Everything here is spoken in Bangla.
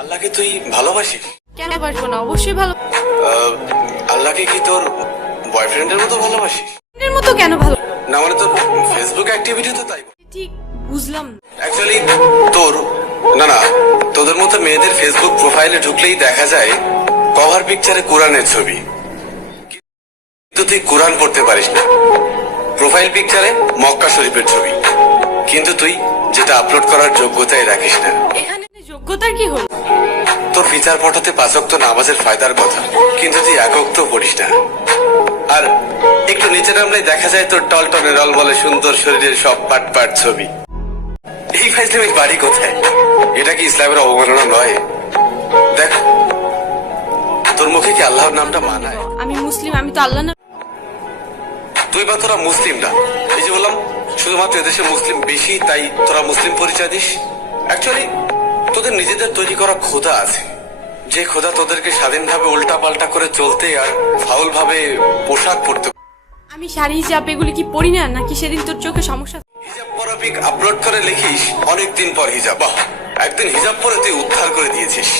আল্লাহকে তুই ভালোবাসিস? কেন বাসবো না, অবশ্যই ভালো। আল্লাহকে কি তোর বয়ফ্রেন্ডের মতো ভালোবাসিস? এর মতো কেন ভালো? না মানে তোর ফেসবুক অ্যাক্টিভিটি তো তাই। ঠিক বুঝলাম না। অ্যাকচুয়ালি তোর না তোদের মতো মেয়েদের ফেসবুক প্রোফাইলে ঢুকলেই দেখা যায় কভার পিকচারে কোরআনের ছবি, কিন্তু তুই কোরআন পড়তে পারিস না। প্রোফাইল পিকচারে মক্কা শরীফের ছবি, কিন্তু তুই যেটা আপলোড করার যোগ্যতাই রাখিস না। এখানে যোগ্যতার কি হলো? তোর ফিচার ফটোতে 5 ওয়াক্ত নামাজের ফায়দার কথা, কিন্তু তুই 1 ওয়াক্ত পড়িস না। আর একটু নিচে নামলেই দেখা যায় তোর টলটনে রল বলে সুন্দর শরীরের সব পাট পাট ছবি। এই ফাইজলামির বাড়ি কোথায়? এটা কি ইসলামের অবমাননা নয়? দেখ, তোর মুখে কি আল্লাহর নামটা মানায়? আমি মুসলিম, আমি তো আল্লাহ না। তুই বা তোরা মুসলিম না, এই যে বললাম শুধুমাত্র এদেশে মুসলিম বেশি তাই তোরা মুসলিম পরিচয় দিস। অ্যাকচুয়ালি তোদের নিজেদের তৈরি করা খোদা আছে, যে খোদা তোদেরকে স্বাধীনভাবে উল্টা পাল্টা করে চলতে আর ফাউল ভাবে পোশাক পরতে। আমি শাড়ি হিজাব এগুলি কি পরি না, নাকি সেদিন তোর চোখে সমস্যা? হিজাব পরা পিক আপলোড করে লিখিস অনেকদিন পর হিজাব। বাহ, একদিন হিজাব পরে তুই উদ্ধার করে দিয়েছিস।